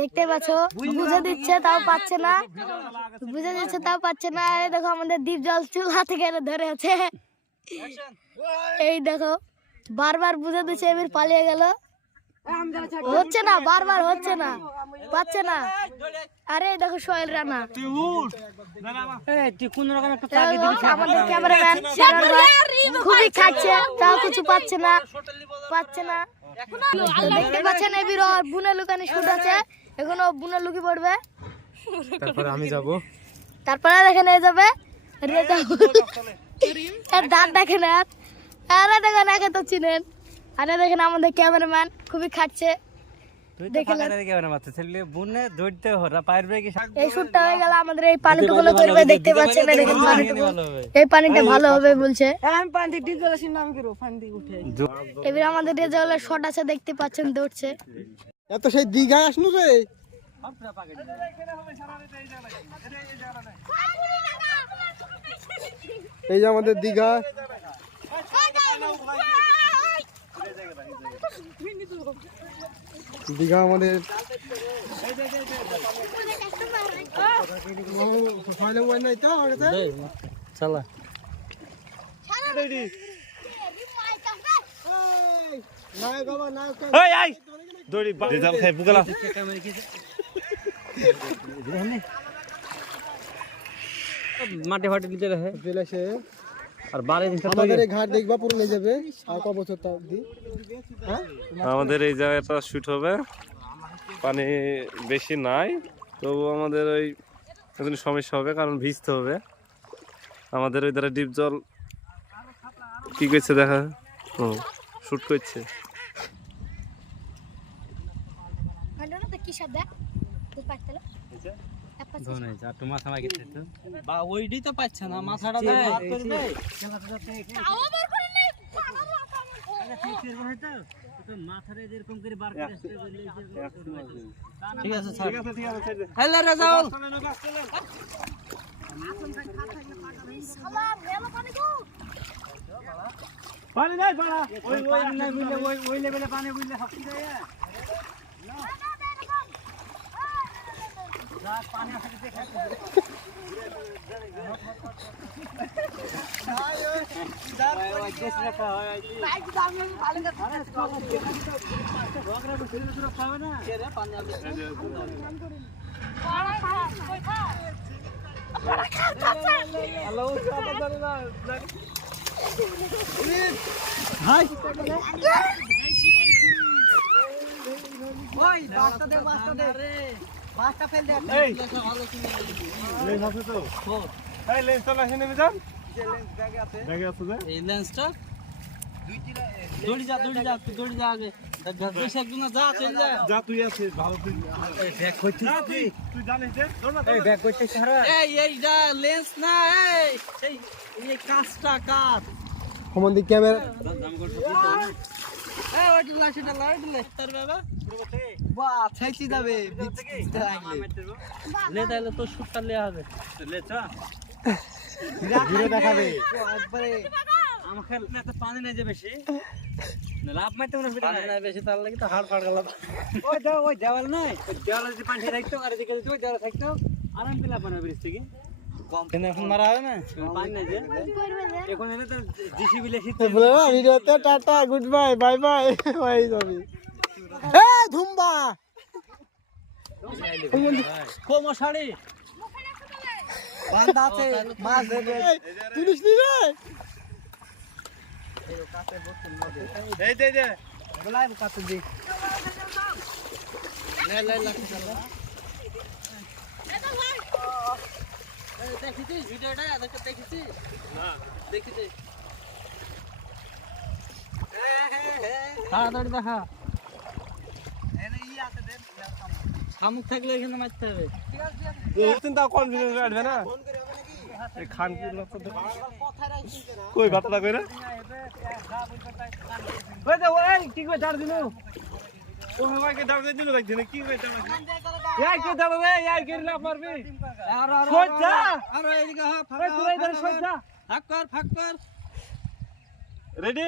দেখতে পাচ্ছ বুঝে দিচ্ছে তাও পাচ্ছে না, বুঝে দিচ্ছে তাও পাচ্ছে না। এই দেখো আমাদের দ্বীপ জল চুলা থেকে ধরে আছে, এই দেখো বারবার বুঝে দিচ্ছে, এবার পালিয়ে গেল। হচ্ছে না, বারবার হচ্ছে না, পাচ্ছে না। আরে দেখো সোহেল রানা, আমাদের ক্যামেরাম্যান খুবই খাচ্ছে, তাও কিছু পাচ্ছে না, পাচ্ছে না। দেখতে পাচ্ছেন এবার বুনে লুকানি শুট আছে, এখনো বুনে লুকি পড়বে, তারপরে আমি যাব, তারপরে দেখেন এই যাবে দাঁত দেখেন। আরে দেখেন একে তো চিনেন। আরে দেখেন আমাদের ক্যামেরাম্যান খুবই খাচ্ছে। এই শুটটা হয়ে গেল, আমাদের এই পানিটুকু করবে, দেখতে পাচ্ছেন দেখেন পানিটুকু, এই পানিটা ভালো হবে বলছে। এবার আমাদের রেজাল্টের শট আছে, দেখতে পাচ্ছেন দৌড়ছে। এত সেই দীঘায় আসনু রে, এই যে আমাদের দীঘা। দীঘা আমাদের চলা মাটি ফাটি চলে আসে। আর বারে আমাদের এই ঘাট দেখবা পুরো নিয়ে যাবে আর ক বছর তা অবধি। আমাদের এই জায়গাটা শুট হবে, পানি বেশি নাই, তবু আমাদের ওই একদিন সমস্যা হবে, কারণ ভিজতে হবে। আমাদের ওই দ্বারা ডিপ জল কি করছে দেখা, শুট করছে। ওইটাই তো পাচ্ছে না, মাথাটা ঠিক আছে, হ্যালো রেজাউল, পানি নাই, ওই নাই বুঝলে, ওই লেভেলে পানি বুঝলে সব ঠিক আছে। পানি আসে দেখে মাছটা ফেল দে। এই লেন্স আছে তো, এই লেন্সটা লাসে নেমে যান, যে লেন্স ব্যাগে আছে যে এই লেন্সটা দৌড়ি যা আগে বেশ একজন যা চল যা তুই আছে ভালো, তুই ব্যাগ করছিস, তুই জানিস যে এই ব্যাগ করছিস সারা, এইটা লেন্স না, এই কাঁচটা কাট আমাদের ক্যামেরা পানি নাই যে বেশি লাভ মারতে বেশি, তার লাগে তো হাড় ফাড় গেলাম। ওই দেওয়াল নাই, দেওয়াল যদি পানি থাকতো আর এদিকে যদি ওই দেওয়াল থাকতো আরাম পেলাম পানি ব্রিজ থেকে। এখন মারা হবে না, পানি নাই যে এখন এলে তো জিসিবি লেখি ভিডিওতে tata good bye, bye bye bye যাবি। এ ধুমবা মশারি বান্দা আছে, মাছ ধরে তুলিস নি রে, এই দে দে বলাই কাছে দি লাই লাগছে দেখিছিস ভিডিওটা, দেখিছিস না? দেখিছিস তাড়াতাড়ি দেখা, শামুক থাকলে এখানে মারতে হবে। চিন্তা কনফিডেন্স রাখবে না, এই খান কি লোক তো কই বাতলা কইরা ওই দে ওই কি কই দাঁড় দিলো, ও ভাইকে দাঁড় দিলো দেখছিস কি কই দাঁড় এই কে দাঁড় রে, এই কে লাভ মারবি, আর সোজা আর এদিকে ফাঁকা তুই ইধার সোজা ফাঁক কর রেডি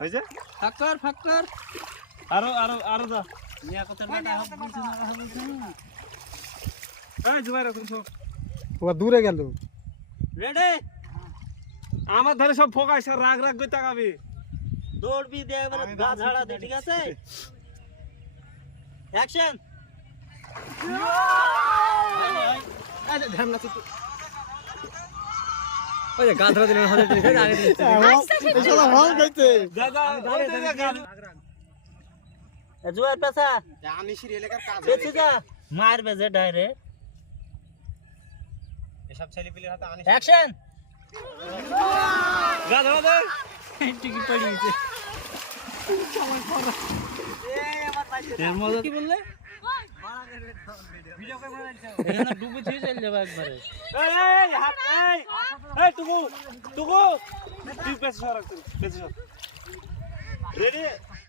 হইছে, ফাঁক কর আরো যা মিয়া কত বেটা হবে বলছ না বলছ না এই জুয়ার এখন সব ও দূরে গেল রেডি আমার ধারে সব ফোকাস রাগ রাগ করে তাকাবি দৌড়বি দে এবারে গা ঝাড়া দে ঠিক আছে অ্যাকশন আরে ধামনা তো ওই যে গা ধরে দিলেন হাতে দিলেন আগে দিলেন এই শালা হল কইতে দাদা জুয়ার পেছা আমি সিরি এলাকার কাজ বেঁচে যা মারবে যে ডাইরেক্ট এসব ছেলে পিলের হাতে আনি অ্যাকশন গা ধরা দে টিকিট পড়ে গেছে এর মজা কি বললে এখানে ডুবে ছিয়ে চলে যাবে একবারে এই হাত এই টুকু তুই পেছ সর রেডি